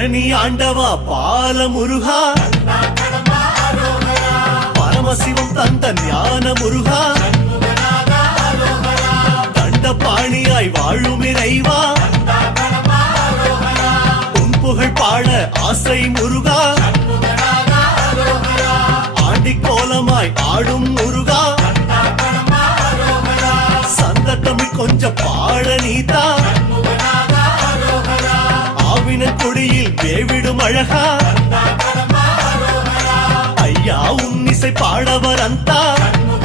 பழனி ஆண்டவா பால முருகா, பரமசிவம் தந்த ஞான முருகா, தண்டபாணியாய் வாழும் இறைவா, உன் புகழ் பாட ஆசை முருகா, ஆண்டி கோலமாய் ஆடும் முருகா, சந்த தமிழ் கொஞ்சம் பாட நீதா, ஆவின கொடியில் வேவிடும் அழகா, ஐயா உன்னிசை பாடவர் அந்த